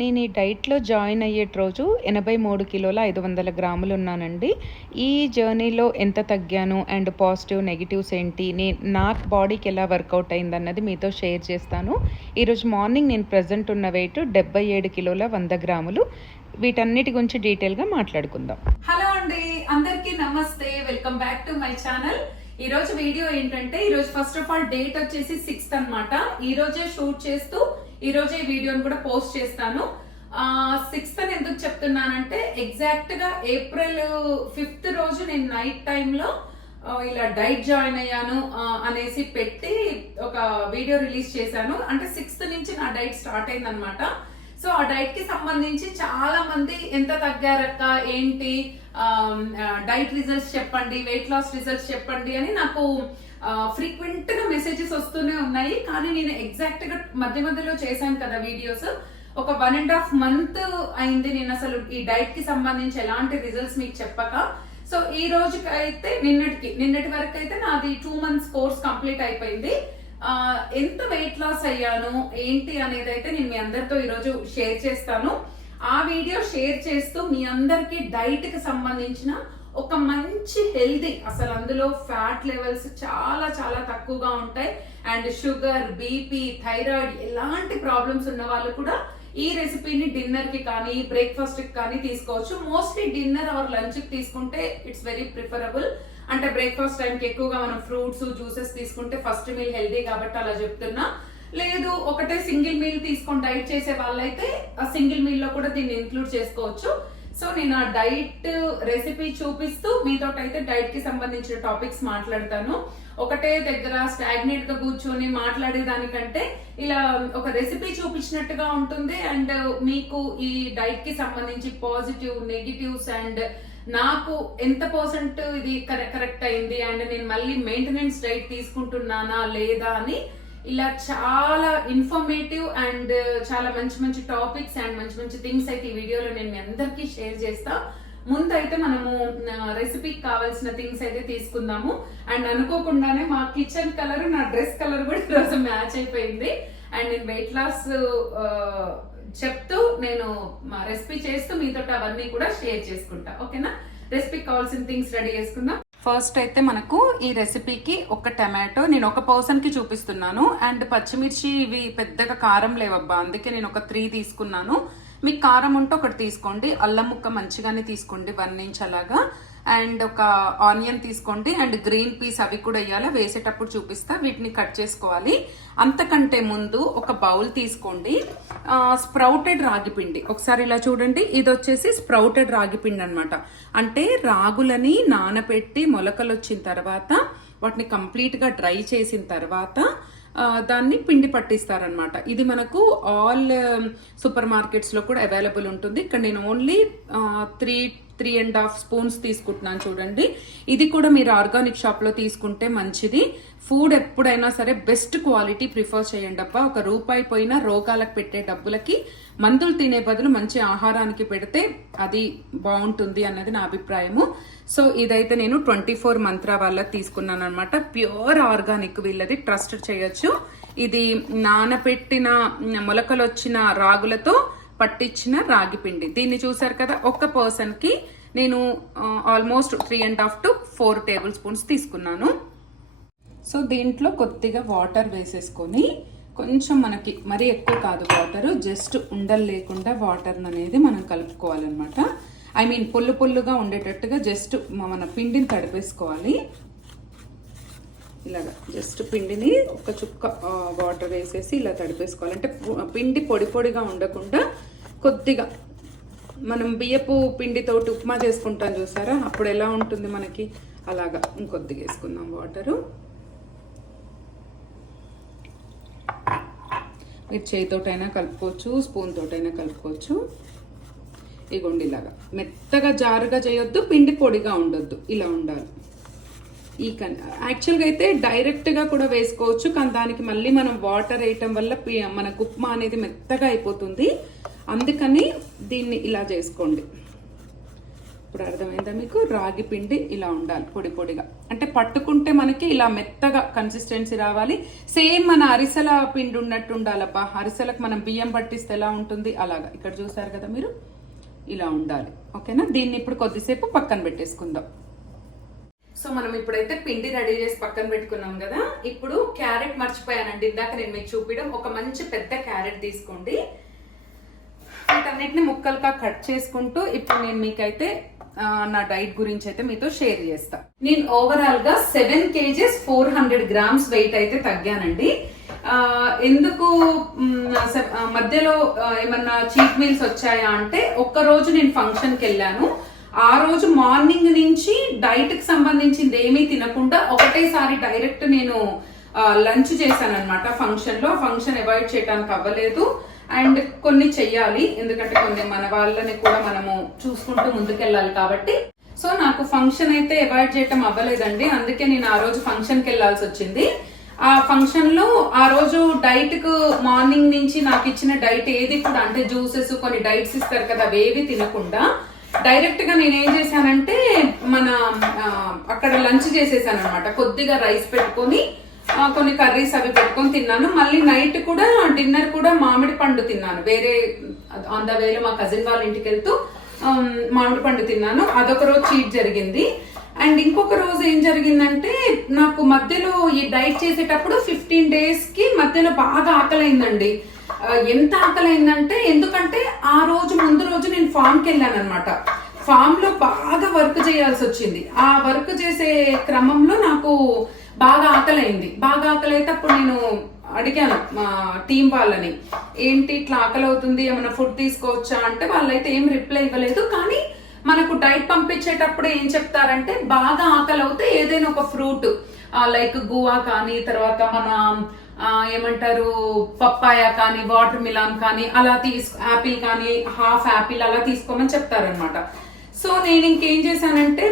నేను ఈ డైట్‌లో జాయిన్ అయ్యేటి రోజు 83 కిలోల 500 గ్రాములు ఉన్నానండి. ఈ జర్నీలో ఎంత తగ్గాను అండ్ పాజిటివ్, నెగెటివ్స్ ఏంటి, నా బాడీకి ఎలా వర్కౌట్ అయిందన్నది మీతో షేర్ చేస్తాను. ఈరోజు మార్నింగ్ నేను ప్రెజెంట్ ఉన్న వెయిట్ 77 కిలోల 100 గ్రాములు. వీటన్నిటి గురించి డీటెయిల్‌గా మాట్లాడుకుందాం. హలో అండి, అందరికీ నమస్తే. Welcome back to my channel. ఈ రోజు వీడియో ఏంటంటే, ఈ రోజు ఫస్ట్ ఆఫ్ ఆల్ డేట్ వచ్చేసి 6th అన్నమాట. ఈ రోజే షూట్ చేస్తూ ఈ రోజే వీడియోని కూడా పోస్ట్ చేస్తాను. 6th అని ఎందుకు చెప్తున్నానంటే, ఎగ్జాక్ట్ గా April 5th రోజు నేను నైట్ టైంలో ఇలా డైట్ జాయిన్ అయ్యాను అనేసి పెట్టి ఒక వీడియో రిలీజ్ చేశాను. అంటే 6th నుంచి నా డైట్ స్టార్ట్ అయింది అనమాట. సో ఆ డైట్ కి సంబంధించి చాలా మంది ఎంత తగ్గారక్క, ఏంటి డైట్ రిజల్ట్స్ చెప్పండి, వెయిట్ లాస్ రిజల్ట్స్ చెప్పండి అని నాకు ఫ్రీక్వెంట్ గా మెసేజెస్ వస్తూనే ఉన్నాయి. కానీ నేను ఎగ్జాక్ట్ గా మధ్య మధ్యలో చేశాను కదా వీడియోస్, ఒక 1.5 month అయింది నేను అసలు ఈ డైట్ కి సంబంధించి ఎలాంటి రిజల్ట్స్ మీకు చెప్పక. సో ఈ రోజుకి అయితే నిన్నటి వరకు అయితే నాది 2 months కోర్స్ కంప్లీట్ అయిపోయింది. ఎంత వెయిట్ లాస్ అయ్యాను ఏంటి అనేది అయితే నేను మీ అందరితో ఈరోజు షేర్ చేస్తాను. ఆ వీడియో షేర్ చేస్తూ మీ అందరికి డైట్ కి సంబంధించిన ఒక మంచి హెల్దీ, అసలు అందులో ఫ్యాట్ లెవెల్స్ చాలా చాలా తక్కువగా ఉంటాయి. అండ్ షుగర్, బీపీ, థైరాయిడ్ ఎలాంటి ప్రాబ్లమ్స్ ఉన్న వాళ్ళు కూడా ఈ రెసిపీని డిన్నర్ కి కానీ బ్రేక్ఫాస్ట్ కి కానీ తీసుకోవచ్చు. మోస్ట్లీ డిన్నర్ ఆర్ లంచ్ కి తీసుకుంటే ఇట్స్ వెరీ ప్రిఫరబుల్. అంటే బ్రేక్ఫాస్ట్ టైంకి ఎక్కువగా మనం ఫ్రూట్స్, జ్యూసెస్ తీసుకుంటే ఫస్ట్ మీల్ హెల్దీ కాబట్టి అలా చెప్తున్నా. లేదు ఒకటే సింగిల్ మీల్ తీసుకొని డైట్ చేసే వాళ్ళైతే ఆ సింగిల్ మీల్ లో కూడా దీన్ని ఇంక్లూడ్ చేసుకోవచ్చు. సో నేను ఆ డైట్ రెసిపీ చూపిస్తూ మీతో అయితే డైట్ కి సంబంధించిన టాపిక్స్ మాట్లాడతాను. ఒకటే దగ్గర స్టాగ్నేట్ గా కూర్చొని మాట్లాడే దానికంటే ఇలా ఒక రెసిపీ చూపించినట్టుగా ఉంటుంది. అండ్ మీకు ఈ డైట్ కి సంబంధించి పాజిటివ్, నెగిటివ్స్ అండ్ నాకు ఎంత పర్సెంట్ ఇది కరెక్ట్ అయింది అండ్ నేను మళ్ళీ మెయింటెనెన్స్ డైట్ తీసుకుంటున్నానా లేదా అని ఇలా చాలా ఇన్ఫర్మేటివ్ అండ్ చాలా మంచి మంచి టాపిక్స్ అండ్ మంచి మంచి థింగ్స్ అయితే ఈ వీడియోలో నేను మీ అందరికీ షేర్ చేస్తా. ముందైతే మనము రెసిపీకి కావాల్సిన థింగ్స్ అయితే తీసుకుందాము. అండ్ అనుకోకుండానే మా కిచెన్ కలర్, నా డ్రెస్ కలర్ కూడా ఈరోజు మ్యాచ్ అయిపోయింది. అండ్ నేను వెయిట్ లాస్ చెప్తూ నేను మా రెసిపీ చేస్తూ మీతో అవన్నీ కూడా షేర్ చేసుకుంటా. ఓకేనా? రెసిపీకి కావాల్సిన థింగ్స్ రెడీ చేసుకుందాం. ఫస్ట్ అయితే మనకు ఈ రెసిపీకి ఒక టమాటో, నేను ఒక పర్సన్ కి చూపిస్తున్నాను. అండ్ పచ్చిమిర్చి ఇవి పెద్దగా కారం లేవబ్బా, అందుకే నేను ఒక 3 తీసుకున్నాను. మీకు కారం ఉంటే ఒకటి తీసుకోండి. అల్లం ముక్క మంచిగానే తీసుకోండి, 1 inch అలాగా. అండ్ ఒక ఆనియన్ తీసుకోండి. అండ్ గ్రీన్ పీస్ అవి కూడా వేయాలి, వేసేటప్పుడు చూపిస్తా. వీటిని కట్ చేసుకోవాలి. అంతకంటే ముందు ఒక బౌల్ తీసుకోండి. స్ప్రౌటెడ్ రాగిపిండి, ఒకసారి ఇలా చూడండి. ఇది వచ్చేసి స్ప్రౌటెడ్ రాగిపిండి అనమాట. అంటే రాగులని నానబెట్టి మొలకలు వచ్చిన తర్వాత వాటిని కంప్లీట్ గా డ్రై చేసిన తర్వాత దాన్ని పిండి పట్టిస్తారనమాట. ఇది మనకు ఆల్ సూపర్ మార్కెట్స్ లో కూడా అవైలబుల్ ఉంటుంది. ఇక్కడ నేను ఓన్లీ 3.5 spoons తీసుకుంటున్నాను. చూడండి, ఇది కూడా మీరు ఆర్గానిక్ షాప్ లో తీసుకుంటే మంచిది. ఫుడ్ ఎప్పుడైనా సరే బెస్ట్ క్వాలిటీ ప్రిఫర్ చేయండి అబ్బా. ఒక రూపాయి పోయినా రోగాలకు పెట్టే డబ్బులకి మందులు తినే బదులు మంచి ఆహారానికి పెడితే అది బాగుంటుంది అన్నది నా అభిప్రాయము. సో ఇదైతే నేను 24 మంత్ర వాళ్ళకి తీసుకున్నాను అనమాట. ప్యూర్ ఆర్గానిక్, వీళ్ళది ట్రస్ట్ చేయొచ్చు. ఇది నానపెట్టిన మొలకలు వచ్చిన రాగులతో పట్టించిన రాగి పిండి. దీన్ని చూసారు కదా, ఒక్క పర్సన్ కి నేను ఆల్మోస్ట్ 3.5 to 4 tablespoons తీసుకున్నాను. సో దీంట్లో కొద్దిగా వాటర్ వేసేసుకొని, కొంచెం మనకి మరీ ఎక్కువ కాదు వాటర్, జస్ట్ ఉండలు లేకుండా వాటర్ అనేది మనం కలుపుకోవాలన్నమాట. ఐ మీన్ పొల్లుగా ఉండేటట్టుగా జస్ట్ మన పిండిని తడిపేసుకోవాలి. ఇలాగా జస్ట్ పిండిని ఒక చుక్క వాటర్ వేసేసి ఇలా తడిపేసుకోవాలి. అంటే పిండి పొడిగా ఉండకుండా కొద్దిగా మనం బియ్యపు పిండితోటి ఉప్మా చేసుకుంటాం చూసారా, అప్పుడు ఎలా ఉంటుంది మనకి, అలాగా ఇంకొద్దిగా వేసుకుందాం వాటరు. మీరు చేతితోటైనా కలుపుకోవచ్చు, స్పూన్ తోటైనా కలుపుకోవచ్చు. ఇగోండి ఇలాగా మెత్తగా జారుగా చేయొద్దు, పిండి పొడిగా ఉండొద్దు, ఇలా ఉండాలి. ఈ యాక్చువల్గా అయితే డైరెక్ట్గా కూడా వేసుకోవచ్చు, కానీ దానికి మళ్ళీ మనం వాటర్ వేయటం వల్ల మనకు ఉప్మా అనేది మెత్తగా అయిపోతుంది. అందుకని దీన్ని ఇలా చేసుకోండి. ఇప్పుడు అర్థమైందా మీకు? రాగి పిండి ఇలా ఉండాలి పొడి పొడిగా, అంటే పట్టుకుంటే మనకి ఇలా మెత్తగా కన్సిస్టెన్సీ రావాలి. సేమ్ మన అరిసెల పిండి ఉన్నట్టు ఉండాలబ్బా. అరిసెలకు మనం బియ్యం పట్టిస్తే ఎలా ఉంటుంది అలాగా. ఇక్కడ చూసారు కదా మీరు, ఇలా ఉండాలి. ఓకేనా? దీన్ని ఇప్పుడు కొద్దిసేపు పక్కన పెట్టేసుకుందాం. సో మనం ఇప్పుడైతే పిండి రెడీ చేసి పక్కన పెట్టుకున్నాం కదా. ఇప్పుడు క్యారెట్ మర్చిపోయానండి ఇందాక నేను మీకు చూపించడం. ఒక మంచి పెద్ద క్యారెట్ తీసుకోండి. వీటన్నిటిని ముక్కలుగా కట్ చేసుకుంటూ ఇప్పుడు నేను మీకైతే నా డైట్ గురించి అయితే మీతో షేర్ చేస్తా. నేను ఓవరాల్ గా 7 kgs 400 grams వెయిట్ అయితే తగ్గానండి. ఎందుకు మధ్యలో ఏమన్నా చీట్ మీల్స్ వచ్చాయా అంటే, ఒక్క రోజు నేను ఫంక్షన్ కి వెళ్ళాను. ఆ రోజు మార్నింగ్ నుంచి డైట్ కి సంబంధించింది ఏమీ తినకుండా ఒకటేసారి డైరెక్ట్ నేను లంచ్ చేశాను అనమాట ఫంక్షన్ లో. ఫంక్షన్ అవాయిడ్ చేయడానికి అవ్వలేదు. అండ్ కొన్ని చెయ్యాలి, ఎందుకంటే కొన్ని మన వాళ్ళని కూడా మనము చూసుకుంటూ ముందుకెళ్ళాలి కాబట్టి. సో నాకు ఫంక్షన్ అయితే అవాయిడ్ చేయటం అవ్వలేదండి, అందుకే నేను ఆ రోజు ఫంక్షన్ కి వెళ్లాల్సి వచ్చింది. ఆ ఫంక్షన్ లో ఆ రోజు డైట్ కు మార్నింగ్ నుంచి నాకు ఇచ్చిన డైట్ ఏది కూడా, అంటే జ్యూసెస్ కొన్ని డైట్స్ ఇస్తారు కదా, అవేవి తినకుండా డైరెక్ట్ గా నేను ఏం చేశానంటే మన అక్కడ లంచ్ చేసేసాను అనమాట. కొద్దిగా రైస్ పెట్టుకొని కొన్ని కర్రీస్ అవి పెట్టుకొని తిన్నాను. మళ్ళీ నైట్ కూడా డిన్నర్ కూడా మామిడి పండు తిన్నాను. వేరే ఆన్ ద వేలో మా కజిన్ వాళ్ళ ఇంటికి వెళ్తూ మామిడి పండు తిన్నాను. అదొక రోజు చీట్ జరిగింది. అండ్ ఇంకొక రోజు ఏం జరిగిందంటే, నాకు మధ్యలో ఈ డైట్ చేసేటప్పుడు 15 days కి మధ్యలో బాగా ఆకలైందండి. ఎంత ఆకలైందంటే, ఎందుకంటే ఆ రోజు ముందు రోజు నేను ఫామ్ కి వెళ్ళాను అనమాట. ఫామ్ లో బాగా వర్క్ చేయాల్సి వచ్చింది. ఆ వర్క్ చేసే క్రమంలో నాకు బాగా ఆకలైంది. బాగా ఆకలైతే అప్పుడు నేను అడిగాను మా టీం వాళ్ళని, ఏంటి ఇట్లా ఆకలి అవుతుంది, ఏమైనా ఫుడ్ తీసుకోవచ్చా అంటే వాళ్ళైతే ఏం రిప్లై ఇవ్వలేదు. కానీ మనకు డైట్ పంపించేటప్పుడు ఏం చెప్తారంటే, బాగా ఆకలి అవుతే ఏదైనా ఒక ఫ్రూట్ లైక్ గువా కానీ, తర్వాత మన ఏమంటారు పప్పాయ కానీ, వాటర్ మిలాన్ కానీ అలా యాపిల్ కానీ హాఫ్ యాపిల్ అలా తీసుకోమని చెప్తారనమాట. సో నేను ఇంకేం చేశానంటే,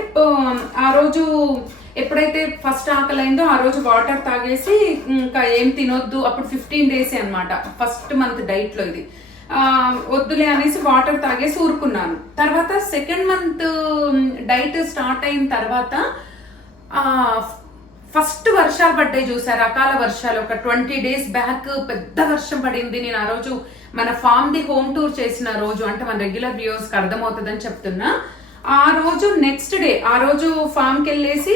ఆ రోజు ఎప్పుడైతే ఫస్ట్ ఆకలైందో ఆ రోజు వాటర్ తాగేసి ఇంకా ఏం తినొద్దు. అప్పుడు 15 days అనమాట, ఫస్ట్ మంత్ డైట్ లో ఇది. వద్దులే అనేసి వాటర్ తాగేసి ఊరుకున్నాను. తర్వాత సెకండ్ మంత్ డైట్ స్టార్ట్ అయిన తర్వాత ఫస్ట్ వర్షాలు పడ్డాయి చూసారు, అకాల వర్షాలు. ఒక 20 days బ్యాక్ పెద్ద వర్షం పడింది. నేను ఆ రోజు మన ఫామ్ ది హోమ్ టూర్ చేసిన రోజు, అంటే మన రెగ్యులర్ వ్యూవర్స్ కి అర్థమవుతుందని చెప్తున్నా. ఆ రోజు నెక్స్ట్ డే, ఆ రోజు ఫామ్ కి వెళ్ళేసి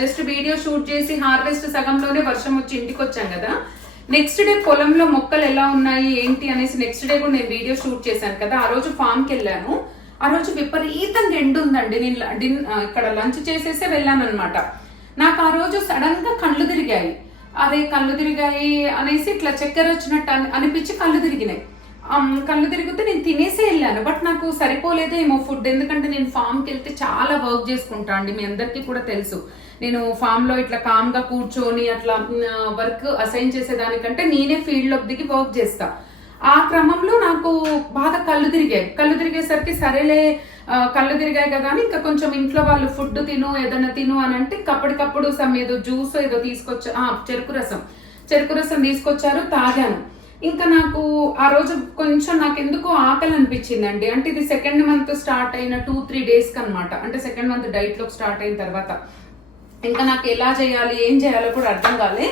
జస్ట్ వీడియో షూట్ చేసి హార్వెస్ట్ సగంలోనే వర్షం వచ్చి ఇంటికి వచ్చాం కదా. నెక్స్ట్ డే పొలంలో మొక్కలు ఎలా ఉన్నాయి ఏంటి అనేసి నెక్స్ట్ డే కూడా నేను వీడియో షూట్ చేశాను కదా. ఆ రోజు ఫామ్ కి వెళ్ళాను. ఆ రోజు విపరీతంగా ఎండు ఉందండి. నేను ఇక్కడ లంచ్ చేసేసే వెళ్ళాను అనమాట. నాకు ఆ రోజు సడన్ గా కళ్ళు తిరిగాయి. అదే కళ్ళు తిరిగాయి అనేసి ఇట్లా చక్కెర వచ్చినట్టు అనిపించి కళ్ళు తిరిగినాయి. కళ్ళు తిరిగితే నేను తినేసే వెళ్ళాను. బట్ నాకు సరిపోలేదేమో ఫుడ్, ఎందుకంటే నేను ఫామ్ కి వెళ్తే చాలా వర్క్ చేసుకుంటా అండి. మీ అందరికీ కూడా తెలుసు, నేను ఫామ్ లో ఇట్లా కామ్ గా కూర్చొని అట్లా వర్క్ అసైన్ చేసేదానికంటే నేనే ఫీల్డ్ లోకి దిగి వర్క్ చేస్తా. ఆ క్రమంలో నాకు బాగా కళ్ళు తిరిగాయి. కళ్ళు తిరిగేసరికి సరేలే కళ్ళు తిరిగాయి కదా అని ఇంకా కొంచెం ఇంట్లో వాళ్ళు ఫుడ్ తిను, ఏదైనా తిను అని అంటే అప్పటికప్పుడు ఏదో జ్యూస్ ఏదో తీసుకొచ్చా, చెరుకు రసం తీసుకొచ్చారు, తాగాను. ఇంకా నాకు ఆ రోజు కొంచెం నాకు ఎందుకో ఆకలి అనిపించిందండి. అంటే ఇది సెకండ్ మంత్ స్టార్ట్ అయిన 2-3 days కి అనమాట, అంటే సెకండ్ మంత్ డైట్ లోకి స్టార్ట్ అయిన తర్వాత. ఇంకా నాకు ఎలా చేయాలి ఏం చేయాలో కూడా అర్థం కాలే.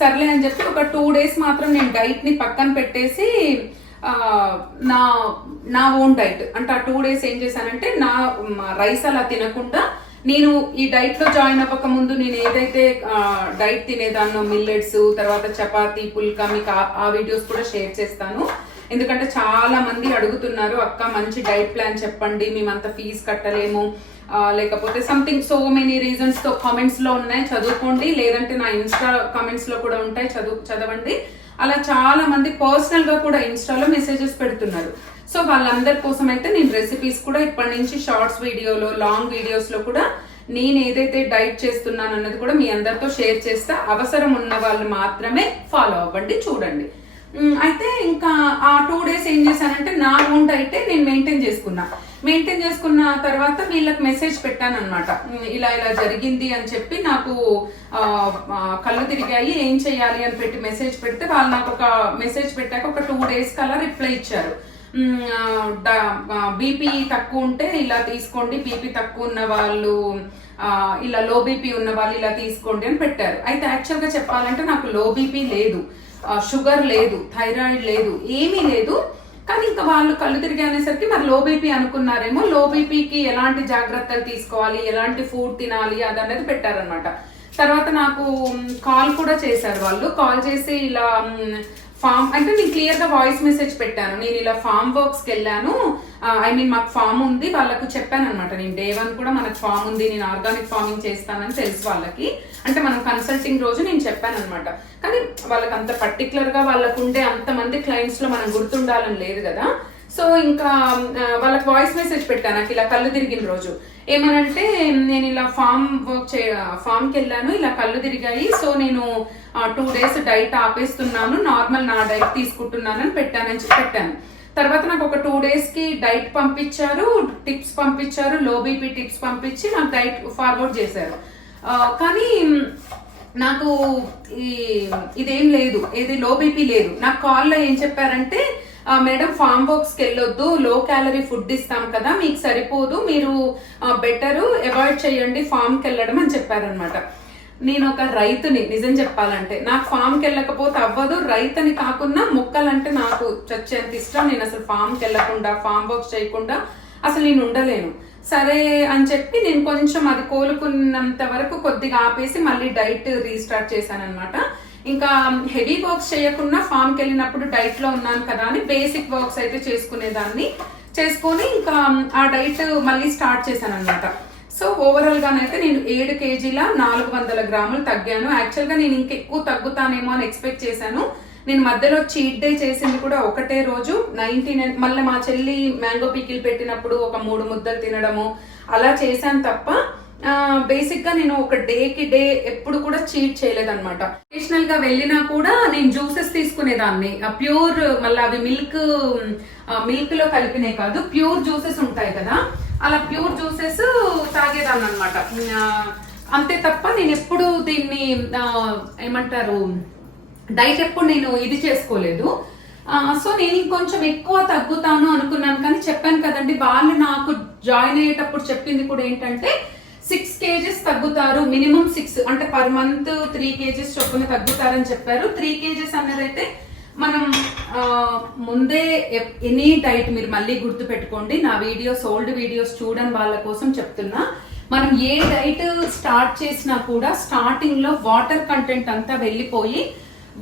సర్లే అని చెప్పి ఒక 2 days మాత్రం నేను డైట్ ని పక్కన పెట్టేసి నా ఓన్ డైట్, అంటే ఆ 2 days ఏం చేశానంటే, నా రైస్ అలా తినకుండా నేను ఈ డైట్ లో జాయిన్ అవ్వక ముందు నేను ఏదైతే డైట్ తినేదాన్నో, మిల్లెట్స్, తర్వాత చపాతీ, పుల్కా, మీకు ఆ వీడియోస్ కూడా షేర్ చేస్తాను. ఎందుకంటే చాలా మంది అడుగుతున్నారు, అక్క మంచి డైట్ ప్లాన్ చెప్పండి, మేమంత ఫీజు కట్టలేము, లేకపోతే సంథింగ్ సో మెనీ రీజన్స్ తో కామెంట్స్ లో ఉన్నాయి, చదువుకోండి, లేదంటే నా ఇన్స్టా కామెంట్స్ లో కూడా ఉంటాయి, చదవండి. అలా చాలా మంది పర్సనల్ గా కూడా ఇన్స్టాలో మెసేజెస్ పెడుతున్నారు. సో వాళ్ళందరి కోసం అయితే నేను రెసిపీస్ కూడా ఇప్పటి నుంచి షార్ట్స్ వీడియోలో, లాంగ్ వీడియోస్ లో కూడా నేను ఏదైతే డైట్ చేస్తున్నాను అన్నది కూడా మీ అందరితో షేర్ చేస్తా. అవసరం ఉన్న వాళ్ళు మాత్రమే ఫాలో అవ్వండి, చూడండి. అయితే ఇంకా ఆ 2 days ఏం చేశానంటే, నా ఓన్ డైట్ నేను మెయింటైన్ చేసుకున్న తర్వాత వీళ్ళకి మెసేజ్ పెట్టాను అనమాట, ఇలా జరిగింది అని చెప్పి, నాకు కళ్ళు తిరిగాయి ఏం చెయ్యాలి అని పెట్టి మెసేజ్ పెడితే వాళ్ళు నాకు ఒక మెసేజ్ పెట్టాక ఒక 2 days కల్లా రిప్లై ఇచ్చారు. బీపీ తక్కువ ఉంటే ఇలా తీసుకోండి, బీపీ తక్కువ ఉన్న వాళ్ళు ఇలా లో బీపీ ఉన్న వాళ్ళు ఇలా తీసుకోండి అని పెట్టారు. అయితే యాక్చువల్గా చెప్పాలంటే నాకు లో బీపీ లేదు, షుగర్ లేదు, థైరాయిడ్ లేదు, ఏమీ లేదు. కానీ ఇంకా వాళ్ళు కళ్ళు తిరిగి అనేసరికి మరి లో బీపీ అనుకున్నారేమో. లో బీపీకి ఎలాంటి జాగ్రత్తలు తీసుకోవాలి, ఎలాంటి ఫుడ్ తినాలి అది అనేది పెట్టారనమాట. తర్వాత నాకు కాల్ కూడా చేశారు వాళ్ళు. కాల్ చేసి ఇలా ఫామ్ అంటే నేను క్లియర్ గా వాయిస్ మెసేజ్ పెట్టాను, నేను ఇలా ఫామ్ వర్క్స్కి వెళ్ళాను, మాకు ఫామ్ ఉంది వాళ్ళకు చెప్పాను అనమాట. నేను డే 1 కూడా మనకు ఫామ్ ఉంది, నేను ఆర్గానిక్ ఫార్మింగ్ చేస్తానని తెలుసు వాళ్ళకి. అంటే మనం కన్సల్టింగ్ రోజు నేను చెప్పాను అనమాట. కానీ వాళ్ళకి అంత పర్టికులర్ గా వాళ్ళకు ఉండే అంతమంది క్లయింట్స్ లో మనం గుర్తుండాలని లేదు కదా. సో ఇంకా వాళ్ళకి వాయిస్ మెసేజ్ పెట్టాను నాకు ఇలా కళ్ళు తిరిగిన రోజు. ఏమనంటే నేను ఇలా ఫామ్కి వెళ్ళాను, ఇలా కళ్ళు తిరిగాయి, సో నేను 2 days డైట్ ఆపేస్తున్నాను, నార్మల్ నా డైట్ తీసుకుంటున్నాను అని పెట్టాను. తర్వాత నాకు ఒక 2 days కి డైట్ పంపించారు, టిప్స్ పంపించారు, లో బీపీ టిప్స్ పంపించి నాకు డైట్ ఫార్వర్డ్ చేశారు. కానీ నాకు ఇదేం లేదు, ఏది లో బీపీ లేదు. నాకు కాల్లో ఏం చెప్పారంటే మేడం ఫామ్ వర్క్స్కి వెళ్ళొద్దు, లో క్యాలరీ ఫుడ్ ఇస్తాం కదా, మీకు సరిపోదు, మీరు బెటర్ అవాయిడ్ చేయండి ఫామ్కి వెళ్ళడం అని చెప్పారనమాట. నేను ఒక రైతుని, నిజం చెప్పాలంటే నాకు ఫామ్కి వెళ్ళకపోతే అవ్వదు. రైతుని కాకుండా మొక్కలంటే నాకు చచ్చేంత ఇష్టం. నేను అసలు ఫామ్కి వెళ్ళకుండా, ఫామ్ వర్క్స్ చేయకుండా అసలు నేను ఉండలేను. సరే అని చెప్పి నేను కొంచెం అది కోలుకున్నంత వరకు కొద్దిగా ఆపేసి మళ్ళీ డైట్ రీస్టార్ట్ చేశాను అనమాట. ఇంకా హెవీ వర్క్స్ చేయకుండా ఫామ్కి వెళ్ళినప్పుడు డైట్ లో ఉన్నాను కదా అని బేసిక్ వర్క్స్ అయితే చేసుకొని ఇంకా ఆ డైట్ మళ్ళీ స్టార్ట్ చేశాను అనమాట. సో ఓవరాల్ గానైతే నేను 7 kgల 400 grams తగ్గాను. యాక్చువల్ గా నేను ఇంకెక్కువ తగ్గుతానేమో అని ఎక్స్పెక్ట్ చేశాను. నేను మధ్యలో చీట్ డే చేసింది కూడా ఒకటే రోజు 99. మళ్ళీ మా చెల్లి మ్యాంగో పికిల్ పెట్టినప్పుడు ఒక 3 ముద్దలు తినడము అలా చేశాను తప్ప బేసిక్ గా నేను ఒక డే ఎప్పుడు కూడా చీట్ చేయలేదన్నమాట. అడిషనల్ గా వెళ్ళినా కూడా నేను జ్యూసెస్ తీసుకునేదాన్ని, ప్యూర్, మళ్ళీ అవి మిల్క్ లో కలిపినే కాదు, ప్యూర్ జ్యూసెస్ ఉంటాయి కదా, అలా ప్యూర్ జ్యూసెస్ తాగేదాన్ని అనమాట. అంతే తప్ప నేను ఎప్పుడు దీన్ని డైట్ ఎప్పుడు నేను ఇది చేసుకోలేదు. సో నేను ఇంకొంచెం ఎక్కువ తగ్గుతాను అనుకున్నాను. కానీ చెప్పాను కదండి, వాళ్ళు నాకు జాయిన్ అయ్యేటప్పుడు చెప్పింది కూడా ఏంటంటే 6 kgs తగ్గుతారు, మినిమం 6 అంటే పర్ మంత్ 3 kgs చొప్పున తగ్గుతారని చెప్పారు. 3 kgs అన్నది అయితే మనం ముందే ఎనీ డైట్ మీరు మళ్ళీ గుర్తు పెట్టుకోండి, నా వీడియోస్ ఓల్డ్ వీడియోస్ చూడని వాళ్ళ కోసం చెప్తున్నా. మనం ఏ డైట్ స్టార్ట్ చేసినా కూడా స్టార్టింగ్ లో వాటర్ కంటెంట్ అంతా వెళ్ళిపోయి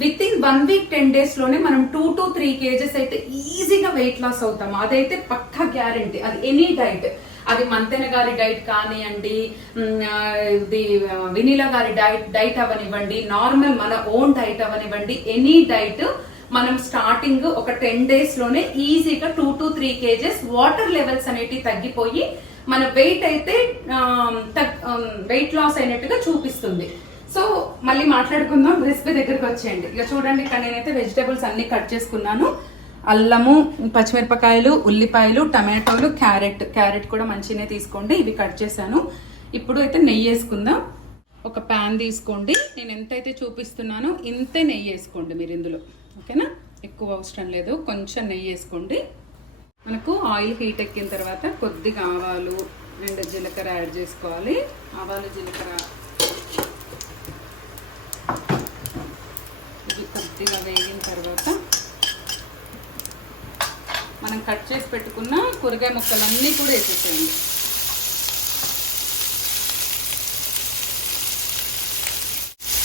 విత్ ఇన్ 1 week 10 days లోనే మనం 2 to 3 kgs అయితే ఈజీగా వెయిట్ లాస్ అవుతాం. అదైతే పక్కా గ్యారంటీ. అది ఎనీ డైట్, అది మంతెన గారి డైట్ కానివ్వండి, వినీలా గారి డైట్ అవనివ్వండి, నార్మల్ మన ఓన్ డైట్ అవనివ్వండి, ఎనీ డైట్ మనం స్టార్టింగ్ ఒక 10 days లోనే ఈజీగా 2 to 3 kgs వాటర్ లెవెల్స్ అనేటివి తగ్గిపోయి మన వెయిట్ అయితే వెయిట్ లాస్ అయినట్టుగా చూపిస్తుంది. సో మళ్ళీ మాట్లాడుకుందాం, రెసిపీ దగ్గరికి వచ్చేయండి. ఇక చూడండి, ఇక్కడ నేనైతే వెజిటేబుల్స్ అన్ని కట్ చేసుకున్నాను. అల్లము, పచ్చిమిరపకాయలు, ఉల్లిపాయలు, టమాటోలు, క్యారెట్ కూడా మంచిగానే తీసుకోండి. ఇవి కట్ చేశాను. ఇప్పుడు అయితే నెయ్యి వేసుకుందాం. ఒక ప్యాన్ తీసుకోండి, నేను ఎంతైతే చూపిస్తున్నానో ఇంతే నెయ్యి వేసుకోండి మీరు ఇందులో, ఓకేనా? ఎక్కువ అవసరం లేదు, కొంచెం నెయ్యి వేసుకోండి. మనకు ఆయిల్ హీట్ ఎక్కిన తర్వాత కొద్దిగా ఆవాలు అండ్ జీలకర్ర యాడ్ చేసుకోవాలి. ఆవాలు, జీలకర్ర ఇవి కొద్దిగా వేగిన తర్వాత మనం కట్ చేసి పెట్టుకున్న కూరగాయ ముక్కలన్నీ కూడా వేసేసేయండి.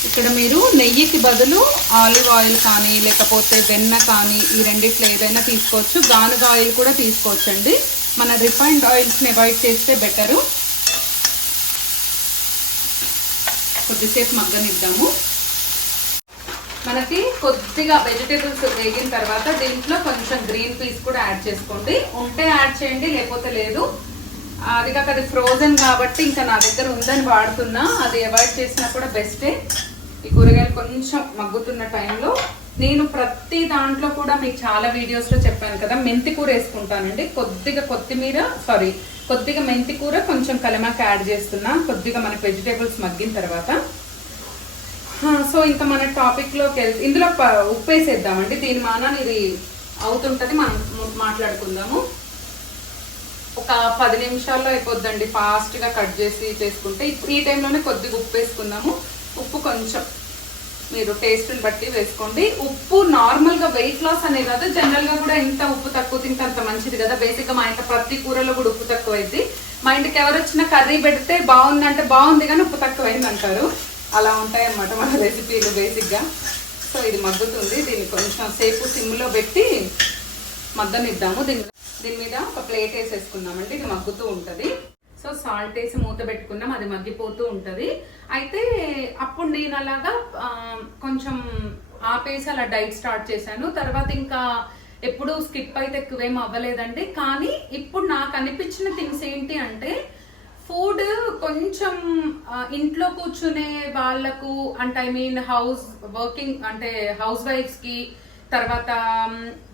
ఇక్కడ మీరు నెయ్యికి బదులు ఆలివ్ ఆయిల్ కానీ లేకపోతే వెన్న కానీ ఈ రెండిట్లో ఏదైనా తీసుకోవచ్చు. గానుగ ఆయిల్ కూడా తీసుకోవచ్చండి. మన రిఫైన్డ్ ఆయిల్స్ని అవాయిడ్ చేస్తే బెటరు. కొద్దిసేపు మగ్గనిద్దాము. మనకి కొద్దిగా వెజిటేబుల్స్ వేగిన తర్వాత దీంట్లో కొంచెం గ్రీన్ పీస్ కూడా యాడ్ చేసుకోండి. ఉంటే యాడ్ చేయండి, లేకపోతే లేదు. అది కాక అది ఫ్రోజన్ కాబట్టి ఇంకా నా దగ్గర ఉందని వాడుతున్నా, అది అవాయిడ్ చేసినా కూడా బెస్టే. ఈ కూరగాయలు కొంచెం మగ్గుతున్న టైంలో నేను ప్రతి దాంట్లో కూడా మీకు చాలా వీడియోస్లో చెప్పాను కదా, మెంతి కూర వేసుకుంటానండి. కొద్దిగా మెంతి కూర, కొంచెం కలమాక యాడ్ చేస్తున్నా, కొద్దిగా మనకి వెజిటేబుల్స్ మగ్గిన తర్వాత. సో ఇంకా మన టాపిక్లోకి ఇందులో ఉప్పు వేసేద్దామండి. దీని మానాన్ని ఇది అవుతుంటది, మనం మాట్లాడుకుందాము. ఒక 10 నిమిషాల్లో అయిపోద్దండి, ఫాస్ట్గా కట్ చేసి చేసుకుంటే. ఇప్పుడు ఈ టైంలోనే కొద్దిగా ఉప్పు వేసుకుందాము. ఉప్పు కొంచెం మీరు టేస్ట్ని బట్టి వేసుకోండి. ఉప్పు నార్మల్గా వెయిట్ లాస్ అనే కాదు, జనరల్గా కూడా ఇంత ఉప్పు తక్కువ తింటే అంత మంచిది కదా. బేసిక్గా మా ఇంట్లో ప్రతి కూరలో కూడా ఉప్పు తక్కువ అయింది. మా ఇంటికి ఎవరు వచ్చినా కర్రీ పెడితే బాగుందంటే బాగుంది కానీ ఉప్పు తక్కువ అయింది అంటారు. అలా ఉంటాయి అన్నమాట మన రెసిపీలు బేసిక్గా. సో ఇది మగ్గుతుంది, దీన్ని కొంచెం సేపు సిమ్లో పెట్టి మగ్గనిద్దాము. దీని మీద ఒక ప్లేట్ వేసేసుకుందామండి, ఇది మగ్గుతూ ఉంటుంది. సో సాల్ట్ వేసి మూత పెట్టుకున్నాం, అది మగ్గిపోతూ ఉంటుంది. అయితే అప్పుడు నేను అలాగా కొంచెం ఆపేసి అలా డైట్ స్టార్ట్ చేశాను. తర్వాత ఇంకా ఎప్పుడు స్కిప్ అయితే ఎక్కువేం అవ్వలేదండి. కానీ ఇప్పుడు నాకు అనిపించిన థింగ్స్ ఏంటి అంటే, ఫుడ్ కొంచెం ఇంట్లో కూర్చునే వాళ్ళకు అంటే ఐ మీన్ వర్కింగ్ అంటే హౌస్ వైఫ్స్కి, తర్వాత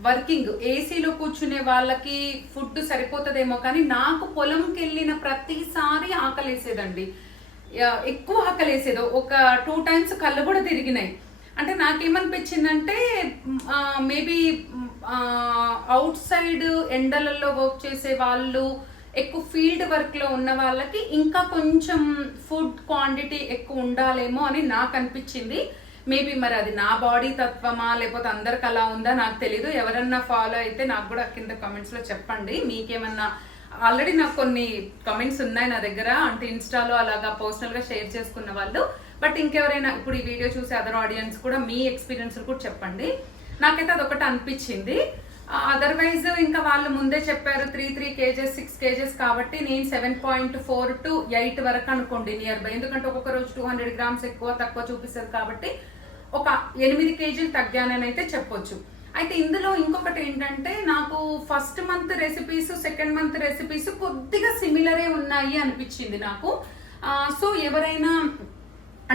వర్కింగ్ ఏసీలో కూర్చునే వాళ్ళకి ఫుడ్ సరిపోతుందేమో, కానీ నాకు పొలంకి వెళ్ళిన ప్రతిసారి ఆకలేసేదండి, ఎక్కువ ఆకలేసేది. ఒక 2 times కళ్ళు కూడా తిరిగినాయి. అంటే నాకేమనిపించిందంటే మేబీ అవుట్ సైడ్ ఎండలలో వర్క్ చేసే వాళ్ళు, ఎక్కువ ఫీల్డ్ వర్క్ లో ఉన్న వాళ్ళకి ఇంకా కొంచెం ఫుడ్ క్వాంటిటీ ఎక్కువ ఉండాలేమో అని నాకు అనిపించింది. మేబీ మరి అది నా బాడీ తత్వమా లేకపోతే అందరికి అలా ఉందా నాకు తెలీదు. ఎవరన్నా ఫాలో అయితే నాకు కూడా కింద కామెంట్స్ లో చెప్పండి. మీకేమన్నా ఆల్రెడీ నాకు కొన్ని కామెంట్స్ ఉన్నాయి నా దగ్గర, అంటే ఇన్స్టాలో అలాగా పర్సనల్ గా షేర్ చేసుకున్న వాళ్ళు. బట్ ఇంకెవరైనా ఇప్పుడు ఈ వీడియో చూసే అదర్ ఆడియన్స్ కూడా మీ ఎక్స్పీరియన్స్ కూడా చెప్పండి. నాకైతే అదొకటి అనిపించింది. అదర్వైజ్ ఇంకా వాళ్ళు ముందే చెప్పారు 3 kgs 6 kgs కాబట్టి నేను 7.4 to 8 వరకు అనుకోండి నియర్ బై. ఎందుకంటే ఒక్కొక్క రోజు 200 grams ఎక్కువ తక్కువ చూపిస్తుంది కాబట్టి ఒక 8 kg తగ్గానని అయితే చెప్పొచ్చు. అయితే ఇందులో ఇంకొకటి ఏంటంటే, నాకు first month recipes second month recipes కొద్దిగా సిమిలరే ఉన్నాయి అనిపించింది నాకు. సో ఎవరైనా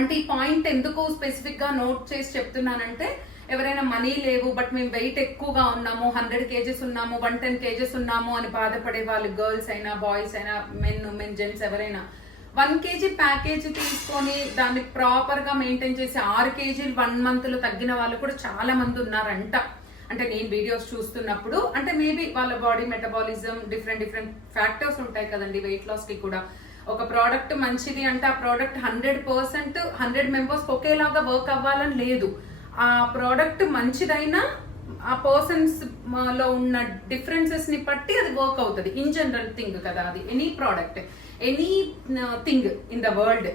అంటే ఈ పాయింట్ ఎందుకు స్పెసిఫిక్ గా నోట్ చేసి చెప్తున్నానంటే, ఎవరైనా మనీ లేవు బట్ మేము వెయిట్ ఎక్కువగా ఉన్నాము, 100 kgs ఉన్నాము, 110 kgs ఉన్నాము అని బాధపడే వాళ్ళు, గర్ల్స్ అయినా బాయ్స్ అయినా మెన్ జెంట్స్ ఎవరైనా 1 kg ప్యాకేజ్ తీసుకొని దాన్ని ప్రాపర్ గా మెయింటైన్ చేసి 6 kg 1 month లో తగ్గిన వాళ్ళు కూడా చాలా మంది ఉన్నారంట. అంటే నేను వీడియోస్ చూస్తున్నప్పుడు, అంటే మేబీ వాళ్ళ బాడీ మెటబాలిజం డిఫరెంట్ ఫ్యాక్టర్స్ ఉంటాయి కదండి వెయిట్ లాస్ కి కూడా. ఒక ప్రోడక్ట్ మంచిది అంటే ఆ ప్రోడక్ట్ 100% 100 members ఒకేలాగా వర్క్ అవ్వాలని లేదు. ఆ ప్రోడక్ట్ మంచిదైనా ఆ పర్సన్స్ లో ఉన్న డిఫరెన్సెస్ ని బట్టి అది వర్క్ అవుతుంది. ఇన్ జనరల్ థింగ్ కదా అది, any product any thing in the world.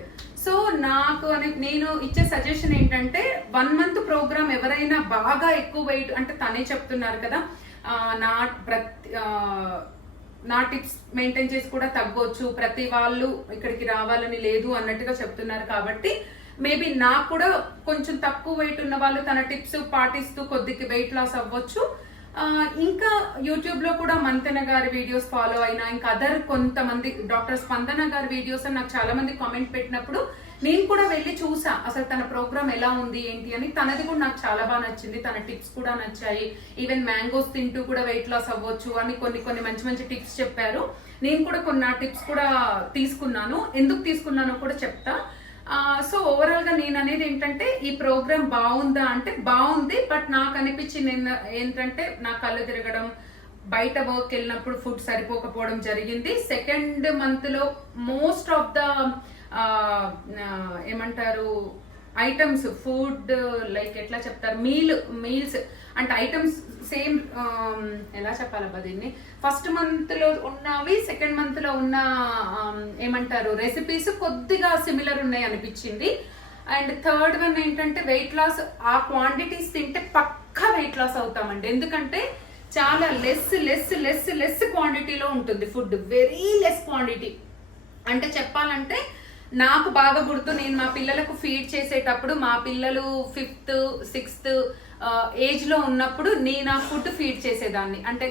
So నాకు నేను ఇచ్చే సజెషన్ ఏంటంటే, 1 month ప్రోగ్రామ్ ఎవరైనా బాగా ఎక్కువ వెయిట్, అంటే తనే చెప్తున్నారు కదా నా టిప్స్ మెయింటైన్ చేసి కూడా తగ్గొచ్చు, ప్రతి వాళ్ళు ఇక్కడికి రావాలని లేదు అన్నట్టుగా చెప్తున్నారు. కాబట్టి మేబీ నాకు కూడా కొంచెం తక్కువ వెయిట్ ఉన్న వాళ్ళు తన టిప్స్ పాటిస్తూ కొద్దిగా వెయిట్ లాస్ అవ్వచ్చు. ఇంకా యూట్యూబ్ లో కూడా మంతెన గారి వీడియోస్ ఫాలో అయినా, ఇంకా అదర్ కొంతమంది డాక్టర్ స్పందన గారి వీడియోస్ అని నాకు చాలా మంది కామెంట్ పెట్టినప్పుడు నేను కూడా వెళ్ళి చూసా అసలు తన ప్రోగ్రామ్ ఎలా ఉంది ఏంటి అని. తనది కూడా నాకు చాలా బాగా నచ్చింది, తన టిప్స్ కూడా నచ్చాయి. ఈవెన్ మ్యాంగోస్ తింటూ కూడా వెయిట్ లాస్ అవ్వచ్చు అని కొన్ని మంచి టిప్స్ చెప్పారు. నేను కూడా కొన్ని ఆ టిప్స్ కూడా తీసుకున్నాను, ఎందుకు తీసుకున్నానో కూడా చెప్తా. సో ఓవరాల్ గా నేను అనేది ఏంటంటే, ఈ ప్రోగ్రామ్ బాగుందా అంటే బాగుంది. బట్ నాకు అనిపించింది ఏంటంటే, నా కళ్ళు తిరగడం, బయట వర్క్ వెళ్ళినప్పుడు ఫుడ్ సరిపోకపోవడం జరిగింది. సెకండ్ మంత్ లో మోస్ట్ ఆఫ్ ద ఏమంటారు ఐటమ్స్, ఫుడ్ లైక్ ఎట్లా చెప్తారు, మీల్స్ అంటే ఐటమ్స్ సేమ్, ఎలా చెప్పాలబ్బా దీన్ని, ఫస్ట్ మంత్ లో ఉన్నవి సెకండ్ మంత్ లో ఉన్న ఏమంటారు రెసిపీస్ కొద్దిగా సిమిలర్ ఉన్నాయి అనిపించింది. అండ్ థర్డ్ వన్ ఏంటంటే, వెయిట్ లాస్ ఆ క్వాంటిటీస్ తింటే పక్కా వెయిట్ లాస్ అవుతామండి. ఎందుకంటే చాలా లెస్ క్వాంటిటీలో ఉంటుంది ఫుడ్, వెరీ లెస్ క్వాంటిటీ. అంటే చెప్పాలంటే నాకు బాగా గుర్తు, నేను మా పిల్లలకు ఫీడ్ చేసేటప్పుడు, మా పిల్లలు 5th 6th ఏజ్ లో ఉన్నప్పుడు నేను ఆ ఫుడ్ ఫీడ్ చేసేదాన్ని. అంటే